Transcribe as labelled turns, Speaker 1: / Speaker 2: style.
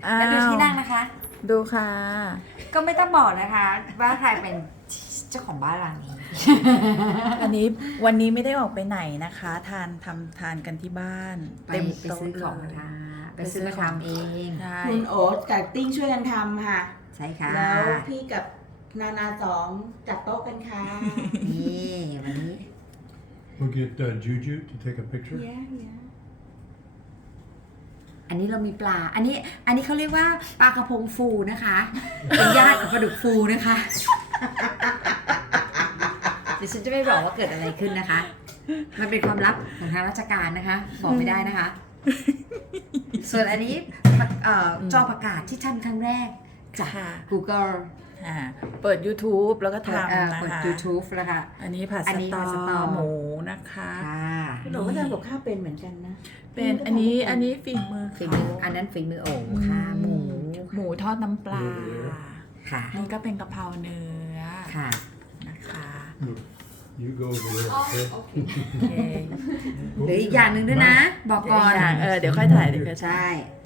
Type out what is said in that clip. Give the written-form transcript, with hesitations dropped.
Speaker 1: แล้วดูที่นั่งนะคะ
Speaker 2: ดูค่ะ
Speaker 1: ก็ไม่ต้องบอกนะคะ ว่าใครเป็นเจ้าของบ้านหลังนี้
Speaker 2: อันนี้วันนี้ไม่ได้ออกไปไหนนะคะ ทานกันที่บ้าน
Speaker 1: ไป
Speaker 2: เต็ม
Speaker 1: ไป
Speaker 2: โต๊ะ
Speaker 1: ซื้อของ
Speaker 2: เล
Speaker 1: มาย ทำไปซื้อมาทำเอง
Speaker 2: ใช่
Speaker 3: คุณโอ๊ตกับติ้งช่วยกันทำค่ะ
Speaker 1: ใช่ค่ะ
Speaker 3: แล้วพี่กับนานาสองจัดโต๊ะกันค่ะ
Speaker 1: นี่วันนี้
Speaker 4: We'll get Juju to take a picture.
Speaker 1: อันนี้เรามีปลา อันนี้เขาเรียกว่าปลากระพงฟูนะคะ เป็นญาติกับปลาดุกฟูนะคะ เดี๋ยวฉันจะไม่บอกว่าเกิดอะไรขึ้นนะคะ มันเป็นความลับของทางราชการนะคะ บอกไม่ได้นะคะ ส่วนอันนี้จอประกาศที่ทำครั้งแรกจาก
Speaker 2: ค่ะ
Speaker 1: Google
Speaker 2: เปิด YouTube แล้วก็ทำนะ
Speaker 1: เปิด
Speaker 2: คะ
Speaker 1: YouTube นะคะ
Speaker 2: อันนี้ผัด
Speaker 1: อั
Speaker 2: ส
Speaker 1: นนี้
Speaker 2: ตอ
Speaker 1: ผัดสตอ
Speaker 2: หมูนะคะ
Speaker 1: ค่ะ
Speaker 3: คุณโอ๊ตก็ทำกับข้าวเป็นเหมือนกันนะ
Speaker 2: เป็นอันนี้ฝีมือ
Speaker 1: ฝีมืออันนั้นฝีมือโอ๋ค่ะหมู
Speaker 2: หมูทอดน้ำปลา
Speaker 1: ค่ะ
Speaker 2: นี่ก็เป็นกะเพราเนื้อ
Speaker 1: ค่ะ
Speaker 2: นะคะ
Speaker 4: Look, you go over there. Okay?
Speaker 2: โอเค
Speaker 1: หรืออีกอย่างหนึ่งด้วยนะ บอกก่อน
Speaker 2: เดี๋ยวค่อยถ่ายเดี๋ยวค่อยถ่าย
Speaker 1: ใช่